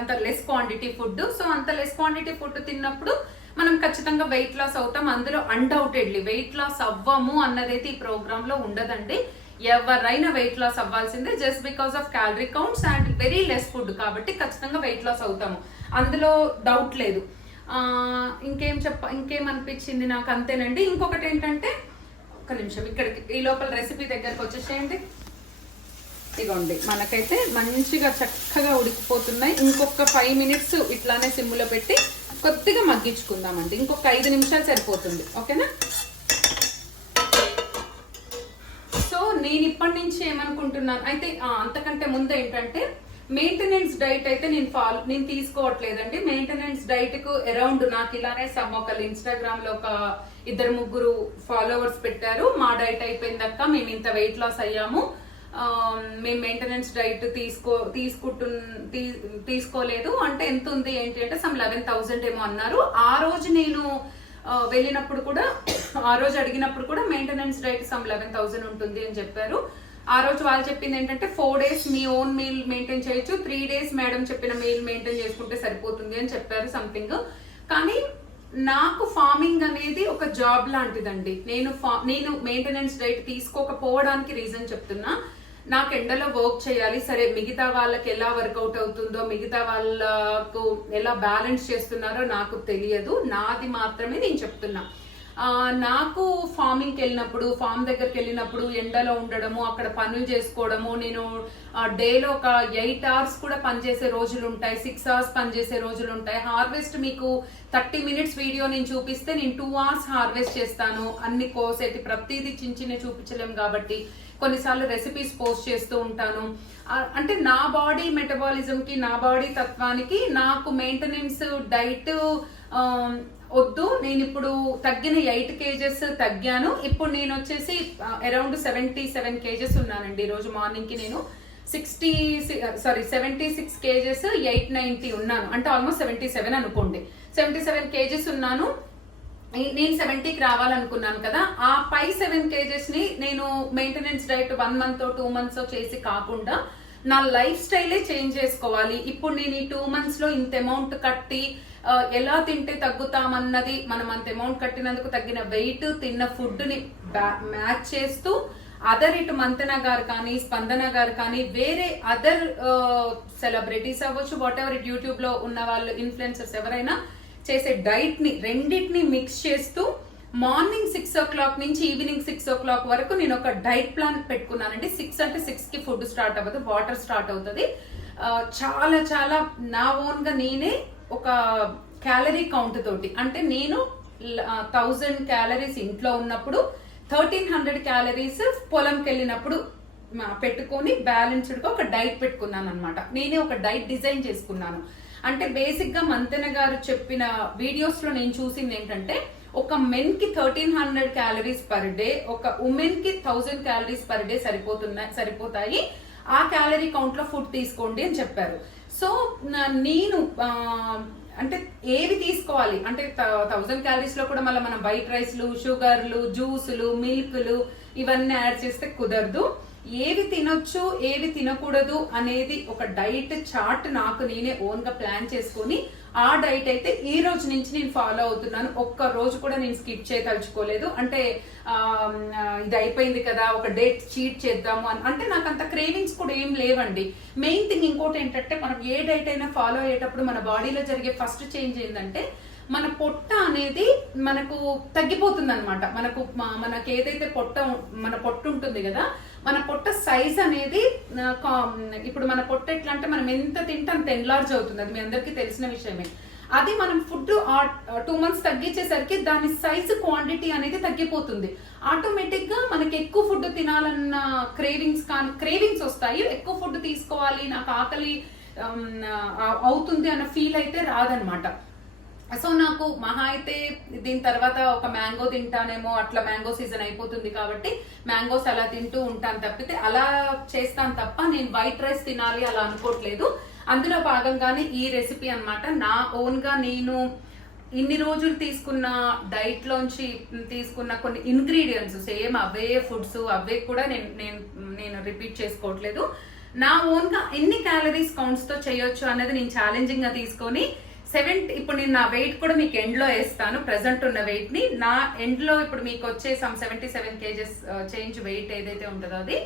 అంత లెస్ క్వాంటిటీ ఫుడ్. సో అంత లెస్ క్వాంటిటీ ఫుడ్ తిన్నప్పుడు మనం ఖచ్చితంగా వెయిట్ లాస్ అవుతాం. అందులో అన్డౌటెడ్లీ వెయిట్ లాస్ అవ్వము అన్నదైతే ఈ ప్రోగ్రామ్ లో ఉండదండి. ఎవరైనా వెయిట్ లాస్ అవ్వాల్సిందే, just because of calorie counts and very less food కాబట్టి ఖచ్చితంగా వెయిట్ లాస్ అవుతాము, అందులో డౌట్ లేదు. ఇంకేమనిపించింది నాకు, అంతేనండి. ఇంకొకటి ఏంటంటే, ఒక్క నిమిషం ఇక్కడికి ఈ లోపల రెసిపీ దగ్గరకు వచ్చేసేయండి. ఇగోండి మనకైతే మంచిగా చక్కగా ఉడికిపోతున్నాయి. ఇంకొక 5 మినిట్స్ ఇట్లానే సిమ్లో పెట్టి కొద్దిగా మగ్గించుకుందామండి. ఇంకొక 5 నిమిషాలు సరిపోతుంది. ఓకేనా? సో నేను ఇప్పటి నుంచి ఏమనుకుంటున్నాను అయితే అంతకంటే ముందు ఏంటంటే మెయింటెనెన్స్ డైట్ అయితే నేను తీసుకోవట్లేదండి. మెయింటెనెన్స్ డైట్ కు అరౌండ్ నాకు ఇలానే ఒకళ్ళు ఇన్స్టాగ్రామ్ లో ఒక 2-3 ఫాలోవర్స్ పెట్టారు. మా డైట్ అయిపోయిందక్క, మేము ఇంత వెయిట్ లాస్ అయ్యాము, మేము మెయింటెనెన్స్ డైట్ తీసుకోలేదు అంటే ఎంత ఉంది ఏంటి అంటే 11,000 ఏమో అన్నారు. ఆ రోజు నేను వెళ్ళినప్పుడు కూడా, ఆ రోజు అడిగినప్పుడు కూడా మెయింటెనెన్స్ డైట్ 11,000 ఉంటుంది అని చెప్పారు. ఆ రోజు వాళ్ళు చెప్పింది ఏంటంటే 4 days మీ ఓన్ మీల్ మెయింటైన్ చేయొచ్చు, 3 days మేడం చెప్పిన మీల్ మెయింటైన్ చేసుకుంటే సరిపోతుంది అని చెప్పారు సంథింగ్. కానీ నాకు ఫార్మింగ్ అనేది ఒక జాబ్ లాంటిదండి. నేను మెయింటెనెన్స్ డైట్ తీసుకోకపోవడానికి రీజన్ చెప్తున్నా. నాకు ఎండలో వర్క్ చేయాలి, సరే మిగతా వాళ్ళకి ఎలా వర్కౌట్ అవుతుందో, మిగతా వాళ్ళకు ఎలా బ్యాలెన్స్ చేస్తున్నారో నాకు తెలియదు, నాది మాత్రమే నేను చెప్తున్నా. నాకు ఫార్మింగ్కి వెళ్ళినప్పుడు, ఫార్మ్ దగ్గరికి వెళ్ళినప్పుడు ఎండలో ఉండడము, అక్కడ పనులు చేసుకోవడము, నేను డేలో ఒక 8 hours కూడా పనిచేసే రోజులు ఉంటాయి, 6 hours పనిచేసే రోజులు ఉంటాయి. హార్వెస్ట్ మీకు 30 minutes వీడియో నేను చూపిస్తే నేను 2 hours హార్వెస్ట్ చేస్తాను. అన్ని కోసేటి ప్రతిదీ చిన్న చూపించలేం కాబట్టి కొన్నిసార్లు రెసిపీస్ పోస్ట్ చేస్తూ ఉంటాను. అంటే నా బాడీ మెటబాలిజం కి, నా బాడీ తత్వానికి నాకు మెయింటెనెన్స్ డైట్ వద్దు. నేను ఇప్పుడు తగ్గిన 8 kgs తగ్గాను. ఇప్పుడు నేను వచ్చేసి అరౌండ్ 77 kgs ఉన్నానండి. ఈ రోజు మార్నింగ్ కి నేను 76 kgs 890 ఉన్నాను, అంటే ఆల్మోస్ట్ 77 అనుకోండి. 77 kgs ఉన్నాను. నేను 70కి రావాలనుకున్నాను కదా, ఆ పై 7 kgs ని నేను మెయింటెనెన్స్ డైట్ 1 month 2 months చేసి కాకుండా నా లైఫ్ స్టైలే చేంజ్ చేసుకోవాలి. ఇప్పుడు నేను ఈ 2 months లో ఇంత అమౌంట్ కట్టి ఎలా తింటే తగ్గుతామన్నది, మనం అంత అమౌంట్ కట్టినందుకు తగ్గిన వెయిట్, తిన్న ఫుడ్ ని మ్యాచ్ చేస్తూ ఇటు మంతన గారు కానీ, స్పందన గారు కానీ, వేరే అదర్ సెలబ్రిటీస్ అవ్వచ్చు, వాట్ ఎవర్ యూట్యూబ్ లో ఉన్న వాళ్ళు, ఇన్ఫ్లుయెన్సర్స్ ఎవరైనా చేసే డైట్ ని రెండింటిని మిక్స్ చేస్తూ మార్నింగ్ 6 o'clock నుంచి ఈవినింగ్ 6 o'clock వరకు నేను ఒక డైట్ ప్లాన్ పెట్టుకున్నానండి. 6 అంటే 6కి ఫుడ్ స్టార్ట్ అవ్వదు, వాటర్ స్టార్ట్ అవుతుంది. చాలా చాలా నా ఓన్ గా నేనే ఒక క్యాలరీ కౌంట్ తోటి, అంటే నేను 1000 calories ఇంట్లో ఉన్నప్పుడు 1300 calories పొలంకి వెళ్ళినప్పుడు పెట్టుకొని బ్యాలెన్స్డ్ గా ఒక డైట్ పెట్టుకున్నాను అనమాట. నేనే ఒక డైట్ డిజైన్ చేసుకున్నాను. అంటే బేసిక్ గా మంతెన గారు చెప్పిన వీడియోస్ లో నేను చూసింది ఏంటంటే, ఒక మెన్ కి 1300 calories పర్ డే, ఒక ఉమెన్ కి 1000 calories పర్ డే సరిపోతాయి. ఆ క్యాలరీ కౌంట్ లో ఫుడ్ తీసుకోండి అని చెప్పారు. సో నేను అంటే ఏవి తీసుకోవాలి అంటే 1000 calories లో కూడా మళ్ళీ మనం వైట్ రైస్లు, షుగర్లు, జ్యూసులు, మిల్క్లు ఇవన్నీ యాడ్ చేస్తే కుదరదు. ఏవి తినొచ్చు, ఏవి తినకూడదు అనేది ఒక డైట్ చార్ట్ నాకు నేనే ఓన్ గా ప్లాన్ చేసుకొని ఆ డైట్ అయితే ఈ రోజు నుంచి నేను ఫాలో అవుతున్నాను. ఒక్క రోజు కూడా నేను స్కిప్ చేయదలుచుకోలేదు. అంటే ఇది అయిపోయింది కదా, ఒక డేట్ చీట్ చేద్దాము అని అంటే నాకు అంత క్రేవింగ్స్ కూడా ఏం లేవండి. మెయిన్ థింగ్ ఇంకోటి ఏంటంటే, మనం ఏ డైట్ అయినా ఫాలో అయ్యేటప్పుడు మన బాడీలో జరిగే ఫస్ట్ చేంజ్ ఏంటంటే, మన పొట్ట అనేది మనకు తగ్గిపోతుంది అనమాట. మనకు ఏదైతే మన పొట్ట ఉంటుంది కదా, మన పొట్ట సైజ్ అనేది ఇప్పుడు మన పొట్ట ఎట్లా అంటే మనం ఎంత తింటే అంత ఎన్లార్జ్ అవుతుంది. అది మీ అందరికీ తెలిసిన విషయమే. అది మనం ఫుడ్ 2 months తగ్గించేసరికి దాని సైజు, క్వాంటిటీ అనేది తగ్గిపోతుంది. ఆటోమేటిక్ గా మనకి ఎక్కువ ఫుడ్ తినాలన్న క్రేవింగ్స్ వస్తాయి. ఎక్కువ ఫుడ్ తీసుకోవాలి, నాకు ఆకలి అవుతుంది అన్న ఫీల్ అయితే రాదనమాట. సో నాకు మహా అయితే దీని తర్వాత ఒక మ్యాంగో తింటానేమో, అట్లా మ్యాంగో సీజన్ అయిపోతుంది కాబట్టి మ్యాంగోస్ అలా తింటూ ఉంటాను తప్పితే, అలా చేస్తాను తప్ప నేను వైట్ రైస్ తినాలి అలా అనుకోవట్లేదు. అందులో భాగంగానే ఈ రెసిపీ అన్నమాట. నా ఓన్ గా నేను ఇన్ని రోజులు తీసుకున్న డైట్ లోంచి తీసుకున్న కొన్ని ఇంగ్రీడియంట్స్, సేమ్ అవే ఫుడ్స్, అవే కూడా నేను రిపీట్ చేసుకోవట్లేదు. నా ఓన్ గా ఎన్ని క్యాలరీస్ కౌంట్స్ తో చేయొచ్చు అనేది నేను ఛాలెంజింగ్ గా తీసుకొని ఇప్పుడు నేను నా వెయిట్ కూడా మీకు ఎండ్ లో వేస్తాను. ప్రెసెంట్ ఉన్న వెయిట్ ని నా ఎండ్ లో ఇప్పుడు మీకు వచ్చే 77 kgs చేంజ్ వెయిట్ ఏదైతే ఉంటుందో అది,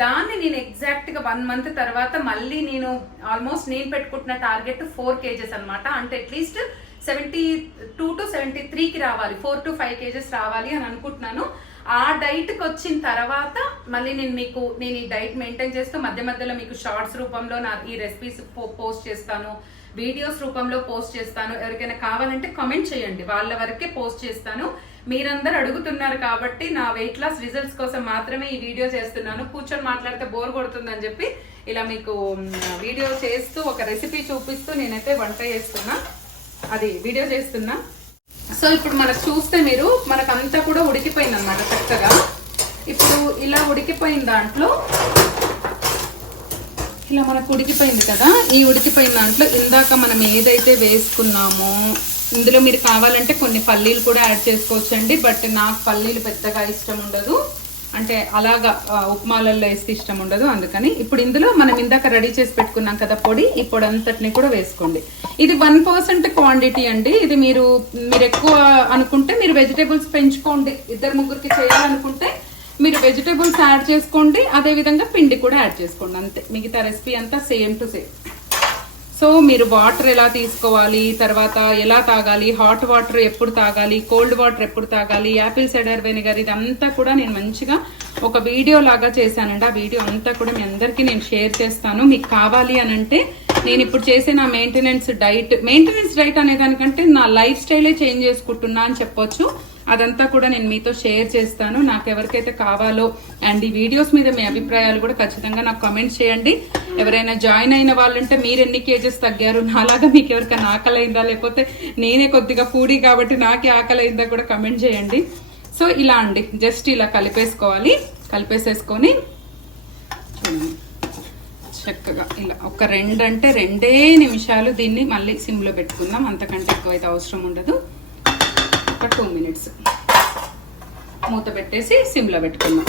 దాన్ని నేను ఎగ్జాక్ట్ గా 1 month తర్వాత మళ్ళీ నేను ఆల్మోస్ట్ నేను పెట్టుకుంటున్న టార్గెట్ 4 kgs అనమాట. అంటే అట్లీస్ట్ 72 to 73కి రావాలి, 4 to 5 kgs రావాలి అని అనుకుంటున్నాను. ఆ డైట్కి వచ్చిన తర్వాత మళ్ళీ నేను ఈ డైట్ మెయింటైన్ చేస్తూ మధ్య మధ్యలో మీకు షార్ట్స్ రూపంలో నా ఈ రెసిపీస్ పోస్ట్ చేస్తాను, వీడియోస్ రూపంలో పోస్ట్ చేస్తాను. ఎవరికైనా కావాలంటే కామెంట్ చేయండి, వాళ్ళ వరకే పోస్ట్ చేస్తాను. మీరందరూ అడుగుతున్నారు కాబట్టి నా వెయిట్ లాస్ రిజల్ట్స్ కోసం మాత్రమే ఈ వీడియో చేస్తున్నాను. కూర్చొని మాట్లాడితే బోర్ కొడుతుందని చెప్పి ఇలా మీకు వీడియో చేస్తూ ఒక రెసిపీ చూపిస్తూ నేనైతే వంట చేస్తున్నా, అది వీడియో చేస్తున్నా. సో ఇప్పుడు మనకు చూస్తే మీరు మనకంతా కూడా ఉడికిపోయింది అనమాట చక్కగా. ఇప్పుడు ఇలా ఉడికిపోయిన దాంట్లో ఇలా మనకు ఉడికిపోయింది కదా, ఈ ఉడికిపోయిన దాంట్లో ఇందాక మనం ఏదైతే వేసుకున్నామో ఇందులో మీరు కావాలంటే కొన్ని పల్లీలు కూడా యాడ్ చేసుకోవచ్చండి. బట్ నాకు పల్లీలు పెద్దగా ఇష్టం ఉండదు, అంటే అలాగా ఉప్మాలలో వేస్తే ఇష్టం ఉండదు. అందుకని ఇప్పుడు ఇందులో మనం ఇందాక రెడీ చేసి పెట్టుకున్నాం కదా పొడి, ఈ పొడి అంతటిని కూడా వేసుకోండి. ఇది 1% క్వాంటిటీ అండి. ఇది మీరు ఎక్కువ అనుకుంటే మీరు వెజిటేబుల్స్ పెంచుకోండి. 2-3కి చేయాలనుకుంటే మీరు వెజిటేబుల్స్ యాడ్ చేసుకోండి, అదేవిధంగా పిండి కూడా యాడ్ చేసుకోండి, అంతే. మిగతా రెసిపీ అంతా సేమ్ టు సేమ్. సో మీరు వాటర్ ఎలా తీసుకోవాలి, తర్వాత ఎలా తాగాలి, హాట్ వాటర్ ఎప్పుడు తాగాలి, కోల్డ్ వాటర్ ఎప్పుడు తాగాలి, యాపిల్ సైడర్ వెనిగర్, ఇదంతా కూడా నేను మంచిగా ఒక వీడియో లాగా చేశానండి. ఆ వీడియో అంతా కూడా మీ అందరికీ నేను షేర్ చేస్తాను. మీకు కావాలి అని అంటే నేను ఇప్పుడు చేసే నా మెయింటెనెన్స్ డైట్ అనే దానికంటే నా లైఫ్ స్టైలే చేంజ్ చేసుకుంటున్నా అని చెప్పొచ్చు. అదంతా కూడా నేను మీతో షేర్ చేస్తాను. నాకు ఎవరికైతే కావాలో అండ్ ఈ వీడియోస్ మీద మీ అభిప్రాయాలు కూడా ఖచ్చితంగా నాకు కామెంట్స్ చేయండి. ఎవరైనా జాయిన్ అయిన వాళ్ళంటే మీరు ఎన్ని కేజెస్ తగ్గారు, నాలాగా మీకు ఎవరికైనా ఆకలి అయిందా, లేకపోతే నేనే కొద్దిగా ఫుడీ కాబట్టి నాకే ఆకలి అయిందా కూడా కమెంట్ చేయండి. సో ఇలా అండి, జస్ట్ ఇలా కలిపేసుకోవాలి. కలిపేసేసుకొని చక్కగా ఇలా ఒక 2 నిమిషాలు దీన్ని మళ్ళీ సిమ్లో పెట్టుకుందాం. అంతకంటే ఎక్కువైతే అవసరం ఉండదు. ఒక 2 మినిట్స్ మూత పెట్టేసి సిమ్లో పెట్టుకుందాం.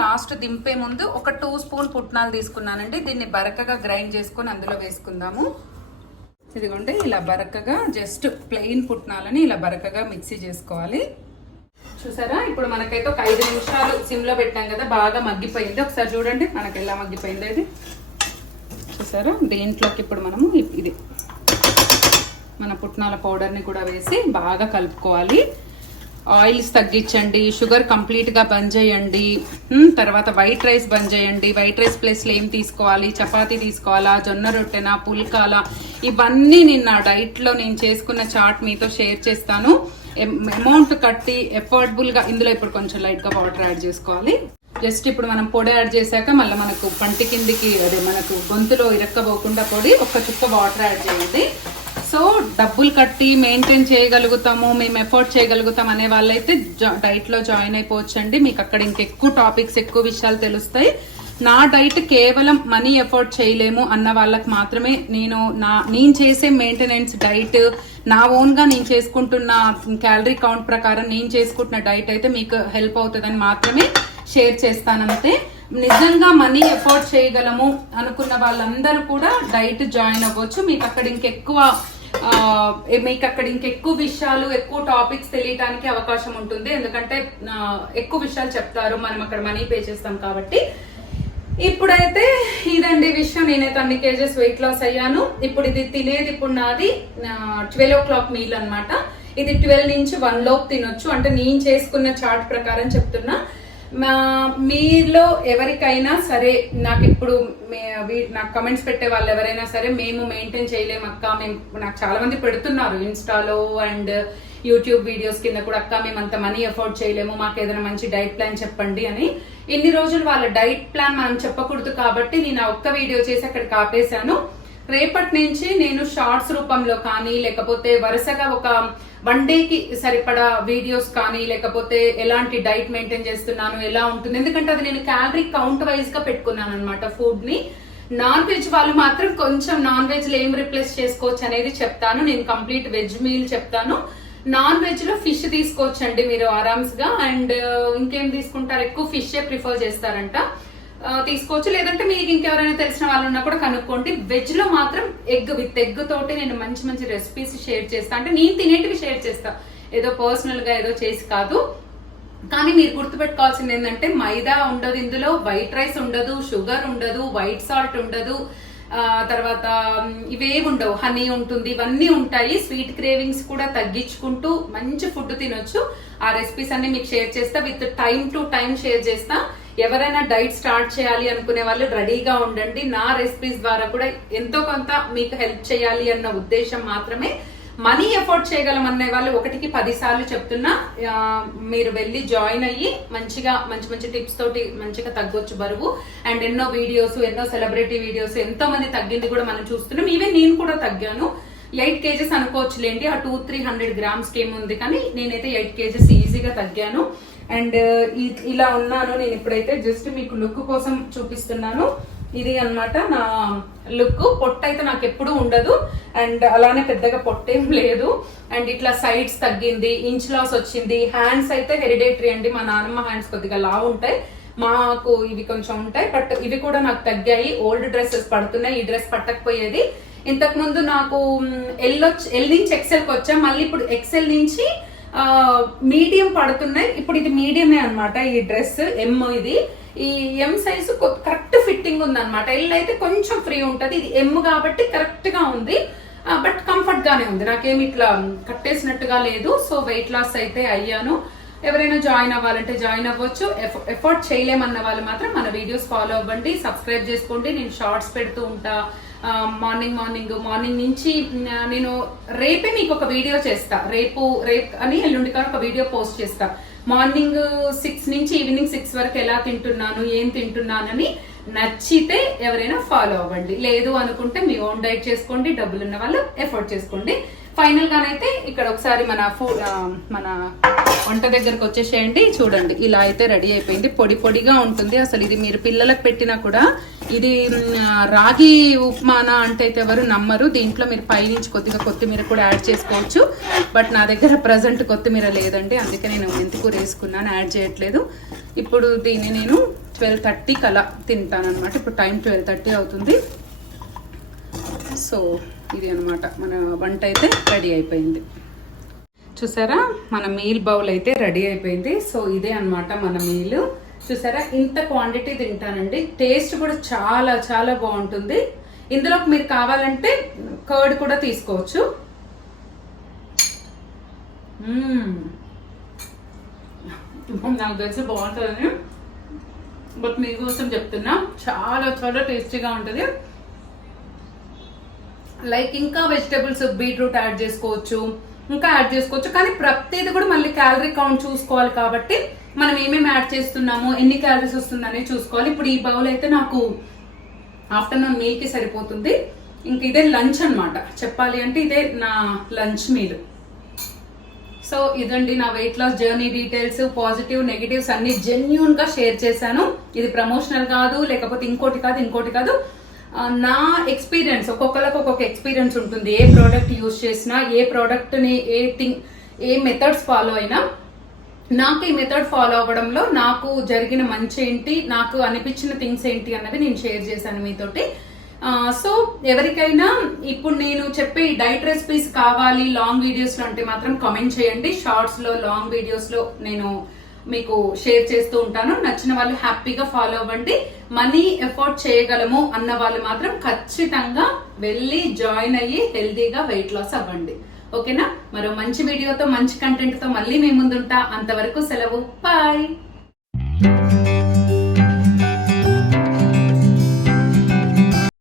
లాస్ట్ దింపే ముందు ఒక 2 స్పూన్ పుట్నాలు తీసుకున్నానండి. దీన్ని బరకగా గ్రైండ్ చేసుకొని అందులో వేసుకుందాము. ఇదిగోండి ఇలా బరకగా జస్ట్ ప్లెయిన్ పుట్నాలని ఇలా బరకగా మిక్సీ చేసుకోవాలి. చూసారా, ఇప్పుడు మనకైతే ఒక 5 నిమిషాలు సిమ్లో పెట్టాం కదా, బాగా మగ్గిపోయింది. ఒకసారి చూడండి మనకి ఎలా మగ్గిపోయింది ఇది. చూసారా, దీంట్లోకి ఇప్పుడు మనము ఇది మన పుట్నాల పౌడర్ని కూడా వేసి బాగా కలుపుకోవాలి. ఆయిల్స్ తగ్గించండి, షుగర్ కంప్లీట్గా బంద్ చేయండి, తర్వాత వైట్ రైస్ బంద్ చేయండి. వైట్ రైస్ ప్లేస్లో ఏం తీసుకోవాలి, చపాతీ తీసుకోవాలా, జొన్న రొట్టెనా, పుల్కాలా, ఇవన్నీ నేను నా డైట్లో నేను చేసుకున్న చార్ట్ మీతో షేర్ చేస్తాను. అమౌంట్ కట్టి ఎఫోర్డబుల్గా ఇందులో ఇప్పుడు కొంచెం లైట్గా వాటర్ యాడ్ చేసుకోవాలి. జస్ట్ ఇప్పుడు మనం పొడి యాడ్ చేశాక మళ్ళీ మనకు పంటి కిందికి అదే మనకు గొంతులో ఇరక్కబోకుండా పొడి ఒక్క చుక్క వాటర్ యాడ్ చేయండి. సో డబ్బులు కట్టి మెయింటైన్ చేయగలుగుతాము, మేము ఎఫోర్డ్ చేయగలుగుతాం అనే వాళ్ళైతే డైట్లో జాయిన్ అయిపోవచ్చండి. మీకు అక్కడ ఇంకెక్కువ టాపిక్స్, ఎక్కువ విషయాలు తెలుస్తాయి. నా డైట్ కేవలం మనీ ఎఫోర్డ్ చేయలేము అన్న వాళ్ళకి మాత్రమే నేను చేసే మెయింటెనెన్స్ డైట్, నా ఓన్గా నేను చేసుకుంటున్న క్యాలరీ కౌంట్ ప్రకారం నేను చేసుకుంటున్న డైట్ అయితే మీకు హెల్ప్ అవుతుందని మాత్రమే షేర్ చేస్తానంతే. నిజంగా మనీ ఎఫోర్డ్ చేయగలము అనుకున్న వాళ్ళందరూ కూడా డైట్ జాయిన్ అవ్వచ్చు. మీకు అక్కడ ఇంకెక్కువ విషయాలు, ఎక్కువ టాపిక్స్ తెలియటానికి అవకాశం ఉంటుంది. ఎందుకంటే ఎక్కువ విషయాలు చెప్తారు, మనం అక్కడ మనీ పే చేస్తాం కాబట్టి. ఇప్పుడైతే ఇదండి విషయం. నేనైతే అన్ని కేజెస్ వెయిట్ లాస్ అయ్యాను. ఇప్పుడు ఇది తినేది ఇప్పుడు నాది 12 o'clock మీల్ అనమాట. ఇది 12 నుంచి 1 లోపు తినొచ్చు. అంటే నేను చేసుకున్న చార్ట్ ప్రకారం చెప్తున్నా. మీలో ఎవరికైనా సరే నాకు ఇప్పుడు నాకు కమెంట్స్ పెట్టే వాళ్ళు ఎవరైనా సరే మేము మెయింటైన్ చేయలేము అక్క, నాకు చాలా మంది పెడుతున్నారు ఇన్స్టాలో అండ్ యూట్యూబ్ వీడియోస్ కింద కూడా, అక్క మేము అంత మనీ అఫోర్డ్ చేయలేము, మాకు ఏదైనా మంచి డైట్ ప్లాన్ చెప్పండి అని. ఇన్ని రోజులు వాళ్ళ డైట్ ప్లాన్ మనం చెప్పకూడదు కాబట్టి నేను ఆ ఒక్క వీడియో చేసి అక్కడికి ఆపేశాను. రేపటి నుంచి నేను షార్ట్స్ రూపంలో కానీ, లేకపోతే వరుసగా ఒక 1 డేకి సరిపడా వీడియోస్ కానీ, లేకపోతే ఎలాంటి డైట్ మెయింటైన్ చేస్తున్నాను, ఎలా ఉంటుంది, ఎందుకంటే అది నేను క్యాలరీ కౌంట్ వైజ్ గా పెట్టుకున్నాను అనమాట ఫుడ్ ని. నాన్ వెజ్ వాళ్ళు మాత్రం కొంచెం నాన్ వెజ్ లో ఏం రిప్లేస్ చేసుకోవచ్చు అనేది చెప్తాను. నేను కంప్లీట్ వెజ్ మీల్ చెప్తాను. నాన్ వెజ్ లో ఫిష్ తీసుకోవచ్చండి మీరు ఆరామ్స్ గా. అండ్ ఇంకేం తీసుకుంటారు, ఎక్కువ ఫిష్ ప్రిఫర్ చేస్తారంట, తీసుకోవచ్చు. లేదంటే మీకు ఇంకెవరైనా తెలిసిన వాళ్ళు ఉన్నా కూడా కనుక్కోండి. వెజ్ లో మాత్రం విత్ ఎగ్ తోటి నేను మంచి మంచి రెసిపీస్ షేర్ చేస్తా. అంటే నేను తినేటివి షేర్ చేస్తా, ఏదో పర్సనల్ గా ఏదో చేసి కాదు. కానీ మీరు గుర్తుపెట్టుకోవాల్సింది ఏంటంటే మైదా ఉండదు ఇందులో, వైట్ రైస్ ఉండదు, షుగర్ ఉండదు, వైట్ సాల్ట్ ఉండదు, తర్వాత ఇవేవి ఉండవు, హనీ ఉంటుంది, ఇవన్నీ ఉంటాయి. స్వీట్ క్రేవింగ్స్ కూడా తగ్గించుకుంటూ మంచి ఫుడ్ తినొచ్చు. ఆ రెసిపీస్ అన్ని మీకు షేర్ చేస్తా, with time to time share చేస్తా. ఎవరైనా డైట్ స్టార్ట్ చేయాలి అనుకునే వాళ్ళు రెడీగా ఉండండి. నా రెసిపీస్ ద్వారా కూడా ఎంతో కొంత మీకు హెల్ప్ చేయాలి అన్న ఉద్దేశం మాత్రమే. మనీ ఎఫోర్డ్ చేయగలమనే వాళ్ళు 1కి 10 సార్లు చెప్తున్నా, మీరు వెళ్ళి జాయిన్ అయ్యి మంచిగా మంచి మంచి టిప్స్ తోటి మంచిగా తగ్గొచ్చు బరువు. అండ్ ఎన్నో వీడియోస్, ఎన్నో సెలబ్రిటీ వీడియోస్, ఎంతో మంది తగ్గింది కూడా మనం చూస్తున్నాం. ఈవెన్ నేను కూడా తగ్గాను. 8 kgs అనుకోవచ్చులేండి, ఆ 200-300 grams కి ఏముంది, కానీ నేనైతే 8 kgs ఈజీగా తగ్గాను. అండ్ ఇలా ఉన్నాను నేను ఇప్పుడైతే. జస్ట్ మీకు లుక్ కోసం చూపిస్తున్నాను. ఇది అన్నమాట నా లుక్. పొట్ట అయితే నాకు ఎప్పుడు ఉండదు, అండ్ అలానే పెద్దగా పొట్టేం లేదు. అండ్ ఇట్లా సైడ్స్ తగ్గింది, ఇంచ్ లాస్ వచ్చింది. హ్యాండ్స్ అయితే హెరిడేటరీ అండి, మా నాన్నమ్మ హ్యాండ్స్ కొద్దిగా లావు ఉంటాయి, మాకు ఇవి కొంచెం ఉంటాయి. బట్ ఇవి కూడా నాకు తగ్గాయి. ఓల్డ్ డ్రెస్సెస్ పడుతున్నాయి, ఈ డ్రెస్ పట్టకపోయేది. ఇంతకు ముందు నాకు ఎల్ నుంచి ఎక్సెల్కి వచ్చా, మళ్ళీ ఇప్పుడు ఎక్సెల్ నుంచి మీడియం పడుతున్నాయి. ఇప్పుడు ఇది మీడియమే అన్నమాట ఈ డ్రెస్. ఎమ్, ఇది ఈ ఎం సైజు కరెక్ట్ ఫిట్టింగ్ ఉంది అనమాట. ఎల్ అయితే కొంచెం ఫ్రీ ఉంటది, ఇది ఎమ్ కాబట్టి కరెక్ట్ గా ఉంది. బట్ కంఫర్ట్ గానే ఉంది, నాకేమి ఇట్లా కట్టేసినట్టుగా లేదు. సో వెయిట్ లాస్ అయితే అయ్యాను. ఎవరైనా జాయిన్ అవ్వాలంటే జాయిన్ అవ్వచ్చు. ఎఫర్ట్ చేయలేమన్న వాళ్ళు మాత్రం మన వీడియోస్ ఫాలో అవ్వండి, సబ్స్క్రైబ్ చేసుకోండి. నేను షార్ట్స్ పెడుతూ ఉంటా మార్నింగ్ నుంచి. నేను రేపే మీకు ఒక వీడియో చేస్తా, రేపు అని ఎల్లుండి కానీ ఒక వీడియో పోస్ట్ చేస్తా. మార్నింగ్ 6 నుంచి ఈవినింగ్ 6 వరకు ఎలా తింటున్నాను, ఏం తింటున్నానని. నచ్చితే ఎవరైనా ఫాలో అవ్వండి, లేదు అనుకుంటే మీ ఓన్ డైట్ చేసుకోండి, డబ్బులున్న వాళ్ళు ఎఫోర్డ్ చేసుకోండి. ఫైనల్ గానైతే ఇక్కడ ఒకసారి మన వంట దగ్గరకు వచ్చేసేయండి. చూడండి, ఇలా అయితే రెడీ అయిపోయింది. పొడి పొడిగా ఉంటుంది. అసలు ఇది మీరు పిల్లలకు పెట్టినా కూడా, ఇది రాగి ఉప్మానా అంటే అయితే ఎవరు నమ్మరు. దీంట్లో మీరు పైనుంచి కొద్దిగా కొత్తిమీర కూడా యాడ్ చేసుకోవచ్చు. బట్ నా దగ్గర ప్రజెంట్ కొత్తిమీర లేదండి, అందుకే నేను మెంతికూర వేసుకున్నాను, యాడ్ చేయట్లేదు. ఇప్పుడు దీన్ని నేను 12:30 అలా తింటాను అనమాట. ఇప్పుడు టైం 12:30 అవుతుంది. సో ఇది అనమాట మన వంట అయితే రెడీ అయిపోయింది. చూసారా, మన మీల్ బౌల్ అయితే రెడీ అయిపోయింది. సో ఇదే అన్నమాట మన మీల్. చూసారా, ఇంత క్వాంటిటీ తింటానండి. టేస్ట్ కూడా చాలా చాలా బాగుంటుంది. ఇందులోకి మీరు కావాలంటే కర్డ్ కూడా తీసుకోవచ్చు. నాకు తెలిసి బాగుంటుందని, బట్ మీకోసం చెప్తున్నా, చాలా చాలా టేస్టీగా ఉంటుంది. లైక్ ఇంకా వెజిటేబుల్స్, బీట్రూట్ యాడ్ చేసుకోవచ్చు, ఇంకా యాడ్ చేసుకోవచ్చు. కానీ ప్రతిది కూడా మళ్ళీ క్యాలరీ కౌంట్ చూసుకోవాలి కాబట్టి మనం ఏమేమి యాడ్ చేస్తున్నామో, ఎన్ని క్యాలరీస్ వస్తుందని చూసుకోవాలి. ఇప్పుడు ఈ బౌల్ అయితే నాకు ఆఫ్టర్నూన్ మీల్ కి సరిపోతుంది. ఇంక ఇదే లంచ్ అన్నమాట. చెప్పాలి అంటే ఇదే నా లంచ్ మీల్. సో ఇదండి నా weight loss journey details. Positive negatives అన్ని జెన్యూన్ గా షేర్ చేశాను. ఇది ప్రమోషనల్ కాదు, లేకపోతే ఇంకోటి కాదు. నా ఎక్స్పీరియన్స్, ఒక్కొక్కరికి ఒక్కొక్క ఎక్స్పీరియన్స్ ఉంటుంది. ఏ ప్రోడక్ట్ యూజ్ చేసినా, ఏ ప్రోడక్ట్ ని ఏ మెథడ్స్ ఫాలో అయినా, నాకు ఈ మెథడ్ ఫాలో అవ్వడంలో నాకు జరిగిన మంచి ఏంటి, నాకు అనిపించిన థింగ్స్ ఏంటి అన్నది నేను షేర్ చేశాను మీతోటి. సో ఎవరికైనా ఇప్పుడు నేను చెప్పే డైట్ రెసిపీస్ కావాలి లాంగ్ వీడియోస్ లో అంటే మాత్రం కామెంట్ చేయండి. షార్ట్స్ లో, లాంగ్ వీడియోస్ లో నేను మీకు షేర్ చేస్తూ ఉంటాను. నచ్చిన వాళ్ళు హ్యాపీగా ఫాలో అవ్వండి. మనీ ఎఫోర్డ్ చేయగలము అన్న వాళ్ళు మాత్రం ఖచ్చితంగా వెళ్ళి జాయిన్ అయ్యి హెల్దీగా వెయిట్ లాస్ అవ్వండి. ఓకేనా? మరో మంచి వీడియోతో, మంచి కంటెంట్ తో మళ్ళీ మీ ముందుంటా. అంతవరకు సెలవు, బాయ్.